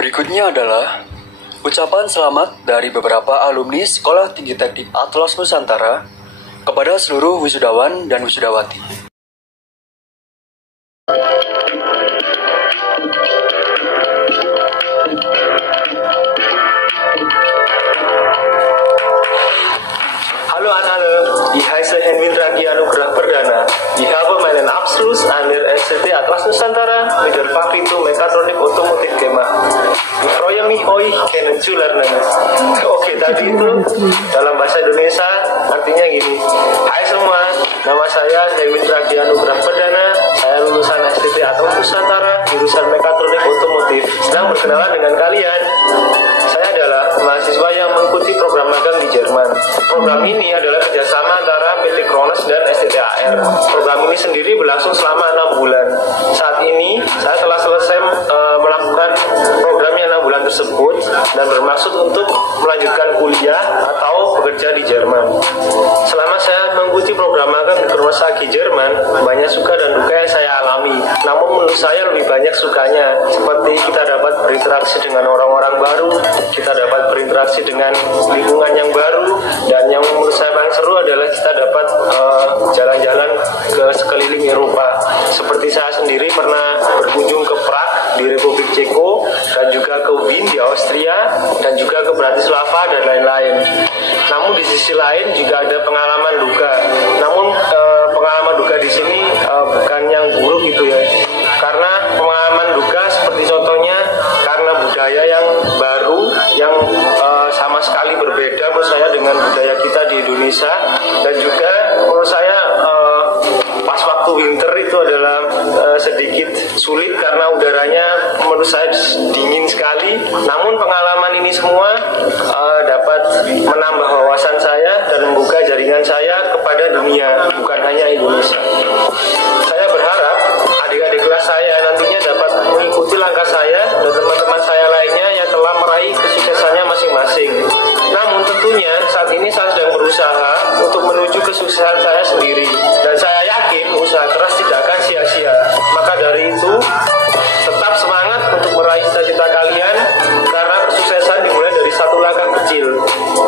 Berikutnya adalah ucapan selamat dari beberapa alumni Sekolah Tinggi Teknik Atlas Nusantara kepada seluruh wisudawan dan wisudawati. Hallo an alle, ich heiße Henwin Ragi Anugrah Perdana. Ich habe meinen Abschluss an der SCT Atlas Nusantara mit der Fachrichtung Mechatronik Otomotif gemacht. Ich freue mich, euch kennenzulernen. Oke, tadi itu dalam bahasa Indonesia artinya gini. Hai semua, nama saya Henwin Ragi Anugrah Perdana. Saya lulusan SCT Atlas Nusantara, jurusan Mechatronik Otomotif. Senang berkenalan dengan kalian. Saya adalah mahasiswa yang mengikuti program magang di Jerman. Program ini adalah kerjasama antara PT Krones dan STTAR. Program ini sendiri berlangsung selama 6 bulan. Saat ini saya telah selesai melakukan programnya 6 bulan tersebut dan bermaksud untuk melanjutkan kuliah atau bekerja di Jerman. Selama saya mengikuti program magang di Krones AG Jerman, banyak suka dan duka yang saya alami. Namun menurut saya lebih banyak sukanya, seperti kita dapat berinteraksi dengan orang-orang baru, kita dapat berinteraksi dengan lingkungan yang baru, dan yang menurut saya paling seru adalah kita dapat jalan-jalan ke sekeliling Eropa. Seperti saya sendiri pernah berkunjung ke Prague di Republik Ceko, dan juga ke Wien di Austria, dan juga ke Bratislava dan lain-lain. Namun di sisi lain juga ada pengalaman duka. Namun pengalaman duka di sini bukan yang buruk gitu ya. Karena pengalaman duka seperti contohnya karena budaya yang baru yang sama sekali berbeda menurut saya dengan budaya kita di Indonesia, dan juga menurut saya pas waktu winter itu adalah sedikit sulit karena udaranya menurut saya dingin sekali. Namun pengalaman ini semua dapat menambah wawasan saya dan membuka jaringan saya kepada dunia, bukan hanya Indonesia. Saya berharap adik-adik kelas saya nantinya dapat mengikuti langkah saya dan teman-teman saya lainnya yang telah meraih kesuksesannya masing-masing. Namun tentunya saat ini saya sedang berusaha untuk menuju kesuksesan saya sendiri, dan saya yakin usaha keras tidak akan sia-sia. Maka dari itu tetap semangat untuk meraih cita-cita kalian, karena kesuksesan dimulai dari satu langkah kecil.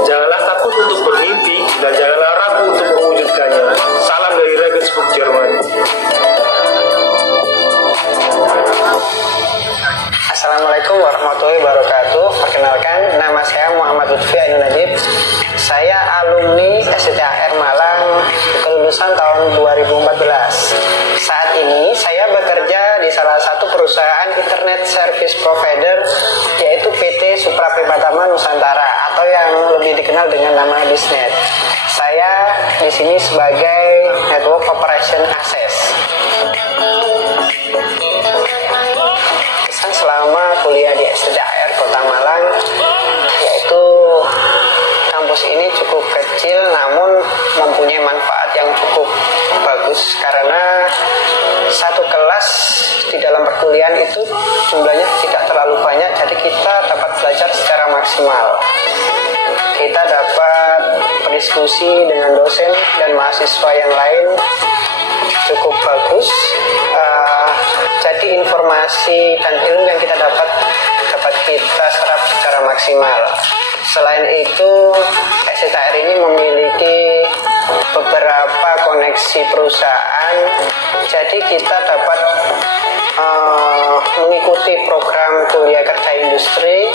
Janganlah takut untuk bermimpi dan janganlah ragu untuk mewujudkannya. Salam dari Regensburg, Jerman. Assalamualaikum warahmatullahi wabarakatuh. Perkenalkan, nama saya Muhammad Lutfi Ainun Najib. Saya alumni STTAR Malang, kelulusan tahun 2014. Saat ini saya bekerja di salah satu perusahaan internet service provider, yaitu PT Supra Primatama Nusantara, atau yang lebih dikenal dengan nama Bisnet. Saya di sini sebagai Network Operation Access. Selama kuliah di STTAR Kota Malang, yaitu kampus ini cukup kecil namun mempunyai manfaat yang cukup bagus, karena satu kelas di dalam perkuliahan itu jumlahnya tidak terlalu banyak, jadi kita dapat belajar secara maksimal. Kita dapat berdiskusi dengan dosen dan mahasiswa yang lain cukup bagus. Jadi informasi dan ilmu yang kita dapat kita serap secara maksimal. Selain itu, STTAR ini memiliki beberapa koneksi perusahaan, jadi kita dapat mengikuti program kuliah kerja industri.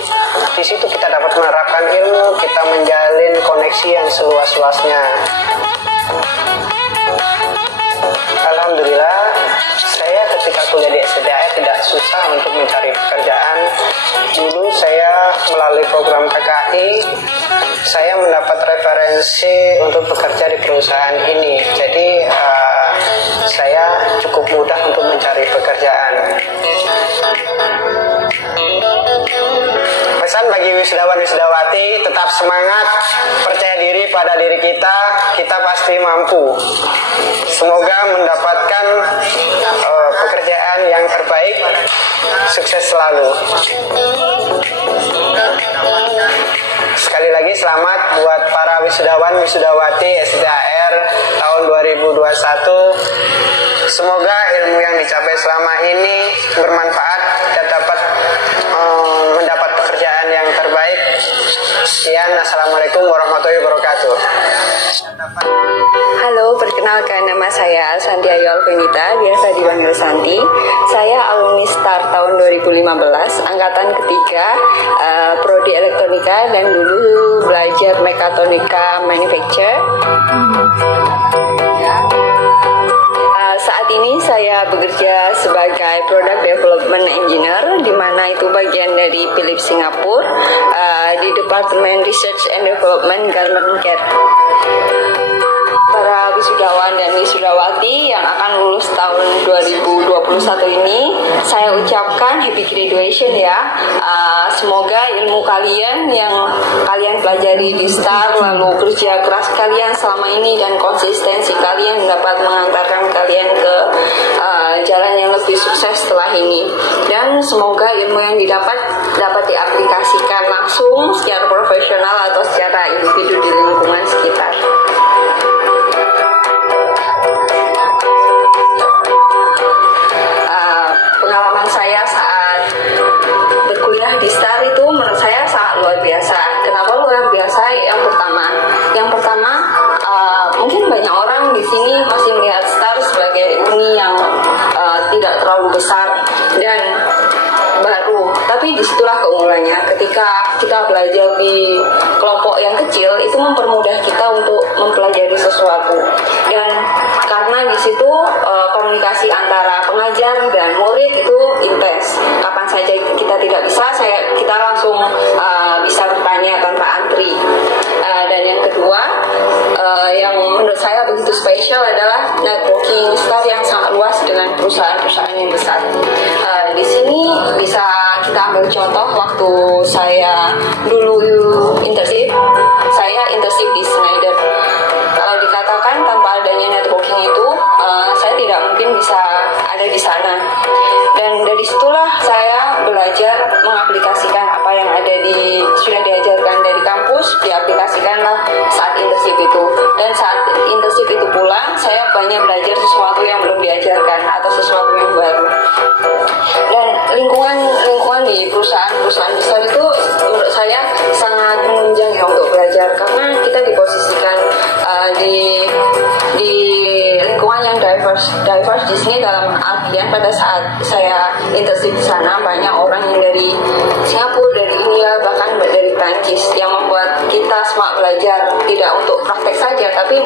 Di situ kita dapat menerapkan ilmu, kita menjalin koneksi yang seluas-luasnya. Alhamdulillah, saya ketika kuliah di STTAR tidak susah untuk mencari pekerjaan. Dulu saya melalui program KKI, saya mendapat referensi untuk bekerja di perusahaan ini. Jadi saya cukup mudah untuk mencari pekerjaan. Pesan bagi wisudawan-wisudawati, tetap semangat, percaya diri pada diri kita pasti mampu. Semoga mendapatkan pekerjaan yang terbaik, sukses selalu. Sekali lagi selamat buat para wisudawan-wisudawati STTAR tahun 2021. Semoga ilmu yang dicapai selama ini bermanfaat dan dapat mendapatkan nama saya Santi Ayu Alvenita, biasa dipanggil Santi. Saya alumni STAR tahun 2015, angkatan ketiga, prodi elektronika, dan dulu belajar mekatronika manufacture. Saat ini saya bekerja sebagai Product Development Engineer, di mana itu bagian dari Philips Singapura, di Departemen Research and Development Garment Care. Para wisudawan dan wisudawati yang akan lulus tahun 2021 ini, saya ucapkan happy graduation ya. Semoga ilmu kalian yang kalian pelajari di STAR, lalu kerja keras kalian selama ini dan konsistensi kalian dapat mengantarkan kalian ke jalan yang lebih sukses setelah ini. Dan semoga ilmu yang didapat dapat diaplikasikan langsung secara profesional atau secara individu di lingkungan sekitar. Pengalaman saya saat berkuliah di STAR itu menurut saya sangat luar biasa. Kenapa luar biasa? Yang pertama, mungkin banyak orang di sini masih melihat STAR sebagai uni yang tidak terlalu besar dan baru. Tapi disitulah keunggulannya. Ketika kita belajar di kelompok yang kecil, itu mempermudah kita untuk mempelajari sesuatu. Dan karena di situ komunikasi antara pengajar dan murid itu intens. Kapan saja kita tidak bisa, kita langsung bisa bertanya tanpa antri. Dan yang kedua, yang menurut saya begitu spesial adalah networking STAR yang sangat luas dengan perusahaan-perusahaan yang besar. Di sini bisa kita ambil contoh waktu saya dulu internship. Saya internship di Schneider. Kalau dikatakan tanpa adanya networking itu, saya tidak mungkin bisa ada di sana. Dan dari situlah saya belajar mengaplikasikan apa yang sudah diajarkan dari kampus, diaplikasikanlah saat internship itu. Dan saat internship itu pula, saya banyak belajar sesuatu yang belum diajarkan atau sesuatu yang baru. Dan lingkungan di perusahaan besar itu menurut saya sangat menunjang ya untuk belajar, karena kita diposisikan di lingkungan yang diverse di sini dalam artian pada saat saya internship di sana banyak orang yang dari Singapura, dari India, bahkan dari Prancis, yang membuat kita semangat belajar tidak untuk praktek saja, tapi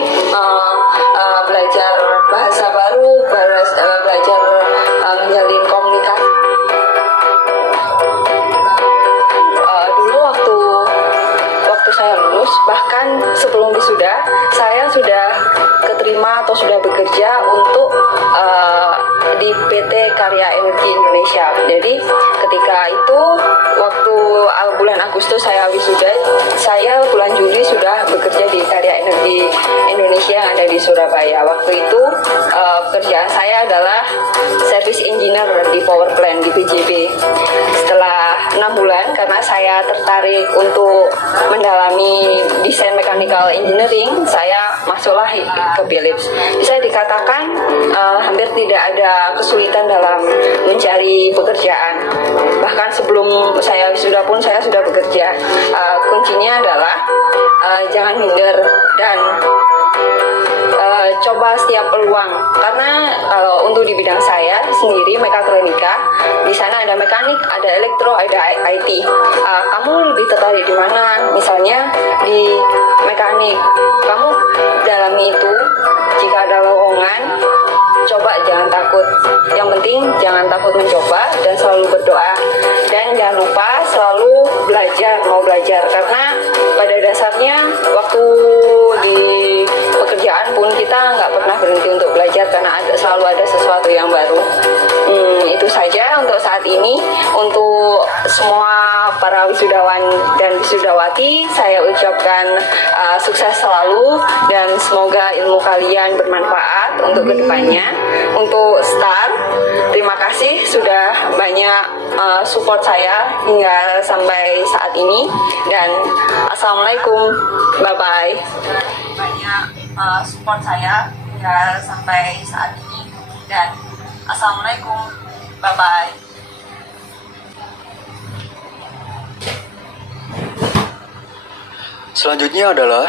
belajar bahasa baru, belajar menjalin komunikasi. Dulu waktu saya lulus, bahkan sebelum wisuda, saya sudah keterima atau sudah bekerja untuk di PT Karya Energi Indonesia. Jadi ketika itu waktu bulan Agustus saya wisuda, saya bulan Juli sudah bekerja di Karya Energi Indonesia yang ada di Surabaya. Waktu itu pekerjaan saya adalah service engineer di power plant di PJB. Setelah 6 bulan, karena saya tertarik untuk mendalami desain mechanical engineering, saya masuklah ke Philips. Bisa dikatakan hampir tidak ada kesulitan dalam mencari pekerjaan. Bahkan sebelum saya wisuda pun saya sudah bekerja. Kuncinya adalah jangan minder dan coba setiap peluang, karena untuk di bidang saya sendiri mekatronika, di sana ada mekanik, ada elektro, ada IT. Kamu lebih tertarik di mana? Misalnya di mekanik, kamu dalami itu. Jika ada lowongan, coba, jangan takut. Yang penting jangan takut mencoba dan selalu berdoa. Dan jangan lupa selalu mau belajar, karena pada dasarnya waktu di pekerjaan pun kita nggak pernah berhenti untuk belajar, karena selalu ada sesuatu yang baru. Itu saja untuk saat ini. Untuk semua para wisudawan dan wisudawati, saya ucapkan sukses selalu dan semoga ilmu kalian bermanfaat untuk kedepannya. Untuk STAR, terima kasih sudah banyak support saya hingga sampai saat ini, dan assalamualaikum, bye bye. Banyak support saya hingga sampai saat ini, dan assalamualaikum, bye bye. Selanjutnya adalah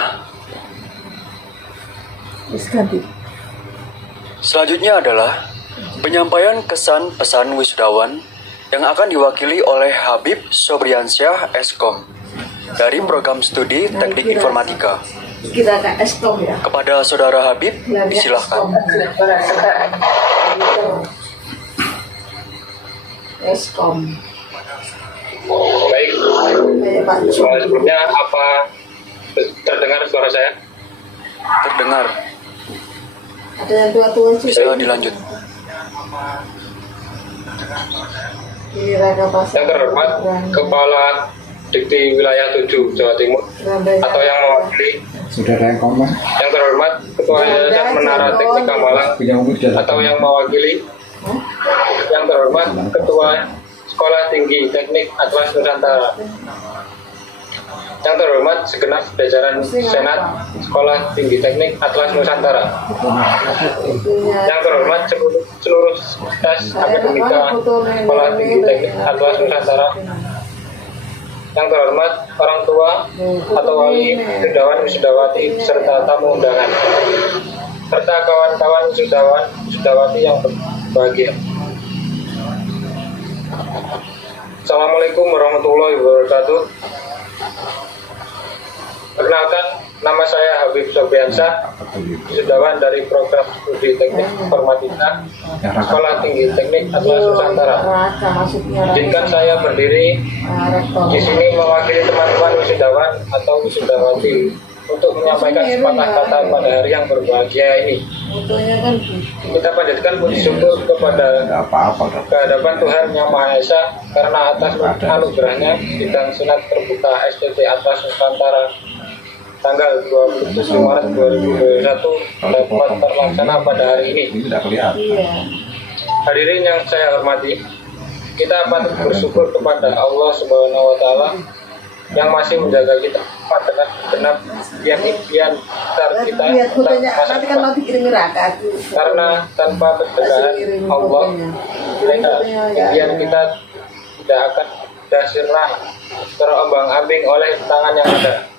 Selanjutnya adalah penyampaian kesan pesan wisudawan yang akan diwakili oleh Habib Sobriansyah Eskom dari program studi Teknik Informatika. Kita ke Eskom ya. Kepada Saudara Habib, silakan. Eskom. Baik, sebelumnya apa terdengar suara saya? Terdengar. Ada yang tua-tua juga. Bisa dilanjut. Yang terhormat Kepala Dikti Wilayah 7 Jawa Timur atau yang mewakili Saudara yang koma, yang terhormat Ketua Yayasan Menara Teknik Kamalang atau yang mewakili yang terhormat Ketua Sekolah Tinggi Teknik Atlas Nusantara, yang terhormat segenap jajaran Senat Sekolah Tinggi Teknik Atlas Nusantara, yang terhormat seluruh tes akademika Sekolah Tinggi Teknik Atlas Nusantara, yang terhormat orang tua atau wali wisudawan wisudawati serta tamu undangan, serta kawan-kawan wisudawan wisudawati yang berbahagia. Assalamualaikum warahmatullahi wabarakatuh. Perkenalkan, nama saya Habib Sobriansyah, wisudawan dari program studi Teknik Informatika Sekolah Tinggi Teknik Atlas Nusantara. Izinkan saya berdiri di sini mewakili teman-teman wisudawan atau wisudawati untuk menyampaikan sepatah kata pada hari yang berbahagia ini. Kita panjatkan puji syukur kepada kehadapan Tuhan Yang Maha Esa karena atas anugerahnya sidang Senat Terbuka STT Atlas Nusantara tanggal 27 Maret 2021 dapat terlaksana pada hari ini. Hadirin yang saya hormati, kita patut bersyukur kepada Allah Subhanahu wa Ta'ala yang masih menjaga kita pada genap impian kita karena tanpa penjagaan Allah impian kita tidak akan sirna terombang-ambing oleh tangan yang ada.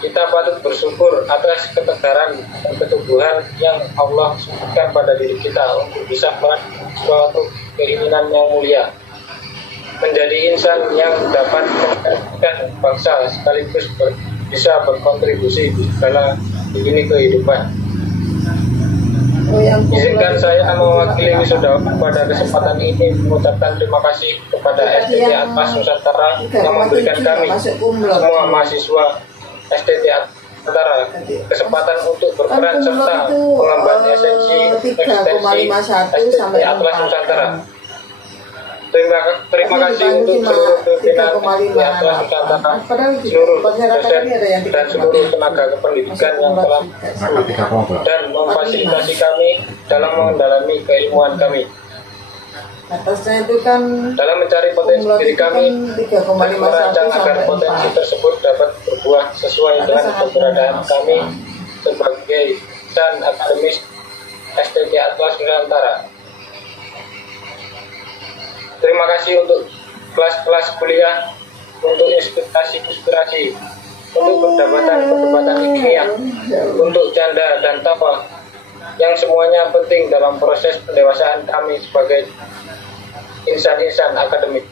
Kita patut bersyukur atas ketegaran dan ketubuhan yang Allah sumberkan pada diri kita untuk bisa melakukan suatu keinginan yang mulia, menjadi insan yang dapat menjadikan bangsa sekaligus bisa berkontribusi di segala lini kehidupan. Izinkan saya mewakili wisudawan pada kesempatan ini mengucapkan terima kasih kepada STT Atlas Nusantara yang memberikan kami semua mahasiswa STT Nusantara kesempatan untuk berperan serta mengemban eksistensi STT Atlas Nusantara. Terima kasih untuk seluruh pimpinan STT Atlas Nusantara, seluruh dosen dan seluruh tenaga kependidikan yang telah dan memfasilitasi kami dalam mendalami keilmuan kami. Atasnya itu kan dalam mencari potensi diri kami dan merancang agar potensi tersebut dapat berbuah sesuai dengan keberadaan kami sebagai dan akademis STT Atlas Nusantara. Terima kasih untuk kelas-kelas kuliah, untuk inspirasi, untuk perdebatan ilmiah, untuk canda dan tawa yang semuanya penting dalam proses pendewasaan kami sebagai insan-insan akademik.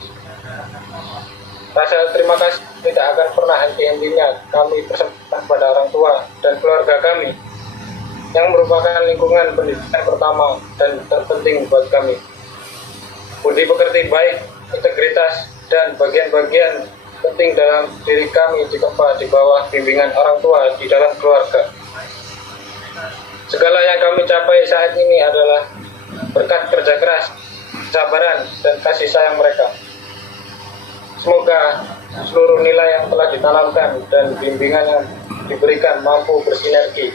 Rasa terima kasih tidak akan pernah henti-hentinya kami persembahkan pada orang tua dan keluarga kami yang merupakan lingkungan pendidikan pertama dan terpenting buat kami. Budi pekerti baik, integritas, dan bagian-bagian penting dalam diri kami ditempa di bawah bimbingan orang tua di dalam keluarga. Segala yang kami capai saat ini adalah berkat kerja keras, kesabaran, dan kasih sayang mereka. Semoga seluruh nilai yang telah ditanamkan dan bimbingan yang diberikan mampu bersinergi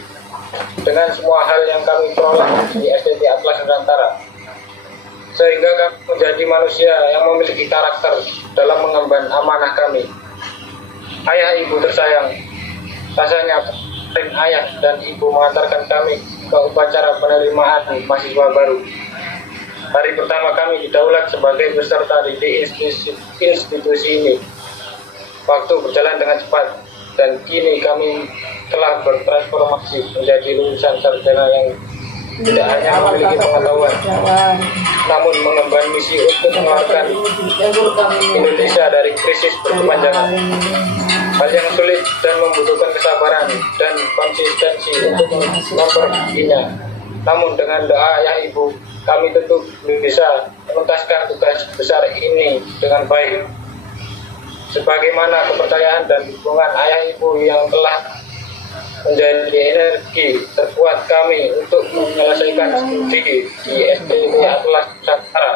dengan semua hal yang kami peroleh di STT Atlas Nusantara, sehingga kami menjadi manusia yang memiliki karakter dalam mengemban amanah kami. Ayah ibu tersayang, rasanya ayah dan ibu mengantarkan kami ke upacara penerimaan mahasiswa baru. Hari pertama kami didaulat sebagai peserta di institusi ini. Waktu berjalan dengan cepat dan kini kami telah bertransformasi menjadi lulusan sarjana yang tidak hanya memiliki pengetahuan, namun mengemban misi untuk mengeluarkan Indonesia dari krisis berkepanjangan. Hal yang sulit dan membutuhkan kesabaran dan konsistensi untuk memperbaikinya. Namun dengan doa ayah ibu, kami tentu bisa menuntaskan tugas besar ini dengan baik. Sebagaimana kepercayaan dan dukungan ayah ibu yang telah menjadi energi terkuat kami untuk menyelesaikan studi di STT Atlas Nusantara.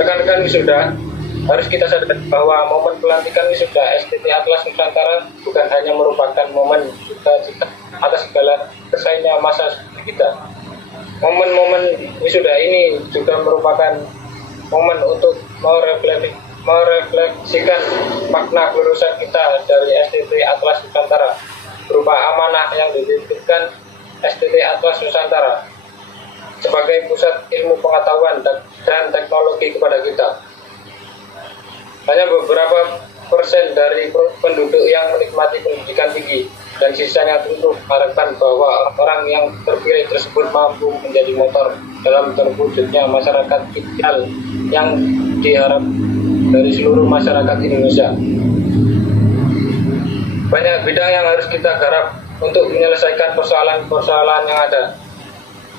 Rekan-rekan wisuda, harus kita sadar bahwa momen pelantikan wisuda STT Atlas Nusantara bukan hanya merupakan momen kita atas segala selesainya masa kita. Momen-momen wisuda ini juga merupakan momen untuk merefleksikan makna kelulusan kita dari STT Atlas Nusantara berupa amanah yang dititipkan STT Atlas Nusantara sebagai pusat ilmu pengetahuan dan teknologi kepada kita. Hanya beberapa persen dari penduduk yang menikmati pendidikan tinggi, dan sisanya tentu harapkan bahwa orang yang terpilih tersebut mampu menjadi motor dalam terwujudnya masyarakat ideal yang diharap dari seluruh masyarakat Indonesia. Banyak bidang yang harus kita garap untuk menyelesaikan persoalan-persoalan yang ada.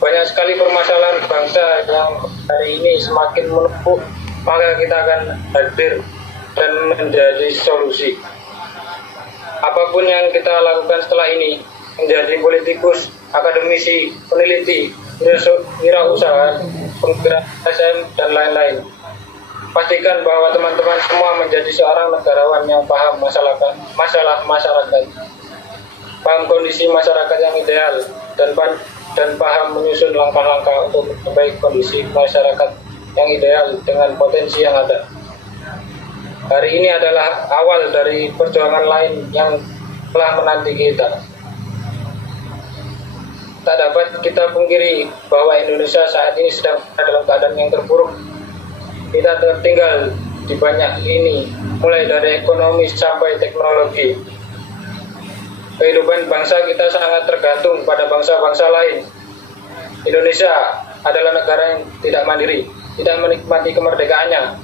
Banyak sekali permasalahan bangsa yang hari ini semakin menumpuk, maka kita akan hadir dan menjadi solusi. Apapun yang kita lakukan setelah ini, menjadi politikus, akademisi, peneliti, wirausaha, penggerak SM, dan lain-lain. Pastikan bahwa teman-teman semua menjadi seorang negarawan yang paham masalah masyarakat, paham kondisi masyarakat yang ideal, dan paham menyusun langkah-langkah untuk memperbaiki kondisi masyarakat yang ideal dengan potensi yang ada. Hari ini adalah awal dari perjuangan lain yang telah menanti kita. Tak dapat kita pungkiri bahwa Indonesia saat ini sedang dalam keadaan yang terpuruk. Kita tertinggal di banyak lini, mulai dari ekonomi sampai teknologi. Kehidupan bangsa kita sangat tergantung pada bangsa-bangsa lain. Indonesia adalah negara yang tidak mandiri, tidak menikmati kemerdekaannya.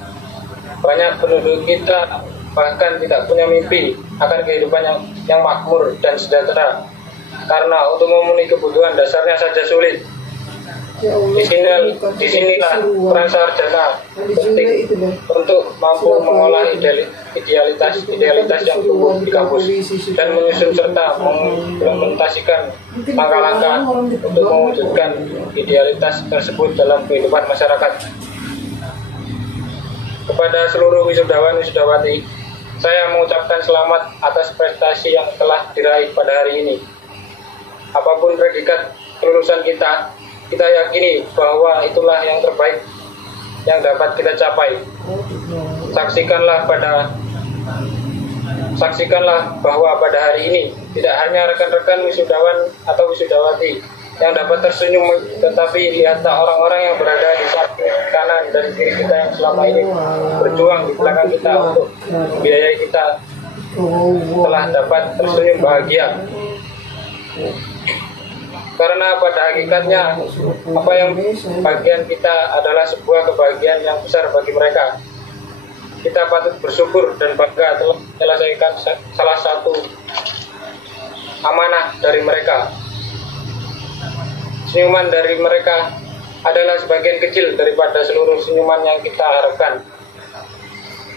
Banyak penduduk kita bahkan tidak punya mimpi akan kehidupan yang makmur dan sejahtera, karena untuk memenuhi kebutuhan dasarnya saja sulit. Disinilah peran sarjana penting untuk mampu mengolah idealitas yang tumbuh di kampus dan menyusun serta mengimplementasikan langkah-langkah untuk mewujudkan idealitas tersebut dalam kehidupan masyarakat. Kepada seluruh wisudawan-wisudawati, saya mengucapkan selamat atas prestasi yang telah diraih pada hari ini. Apapun predikat kelulusan kita yakini bahwa itulah yang terbaik yang dapat kita capai. Saksikanlah bahwa pada hari ini tidak hanya rekan-rekan wisudawan atau wisudawati yang dapat tersenyum, tetapi lihatlah orang-orang yang berada di samping kanan dan kiri kita yang selama ini berjuang di belakang kita untuk membiayai kita telah dapat tersenyum bahagia. Karena pada hakikatnya apa yang bagian kita adalah sebuah kebahagiaan yang besar bagi mereka. Kita patut bersyukur dan bangga telah menyelesaikan salah satu amanah dari mereka. Senyuman dari mereka adalah sebagian kecil daripada seluruh senyuman yang kita harapkan.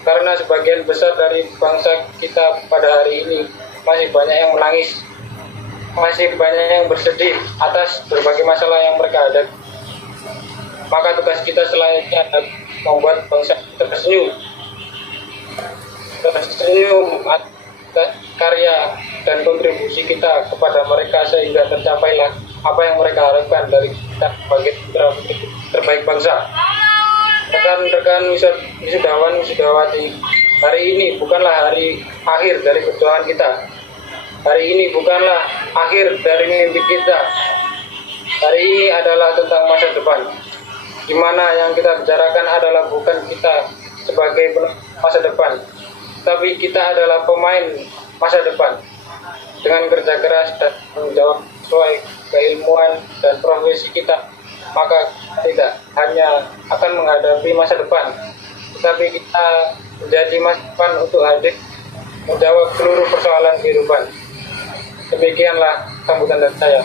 Karena sebagian besar dari bangsa kita pada hari ini masih banyak yang menangis, masih banyak yang bersedih atas berbagai masalah yang mereka hadapi. Maka tugas kita selanjutnya adalah membuat bangsa tersenyum atas karya dan kontribusi kita kepada mereka sehingga tercapailah apa yang mereka harapkan dari kita sebagai terbaik bangsa. Rekan-rekan wisudawan wisudawati, hari ini bukanlah hari akhir dari perjuangan kita. Hari ini bukanlah akhir dari mimpi kita. Hari ini adalah tentang masa depan, di mana yang kita bicarakan adalah bukan kita sebagai masa depan, tapi kita adalah pemain masa depan. Dengan kerja keras dan tanggung jawab sesuai keilmuan dan profesi kita, maka tidak hanya akan menghadapi masa depan, tetapi kita menjadi masa depan untuk hadir menjawab seluruh persoalan kehidupan. Demikianlah sambutan dari saya.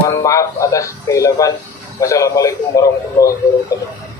Mohon maaf atas kehilapan. Wassalamualaikum warahmatullahi wabarakatuh.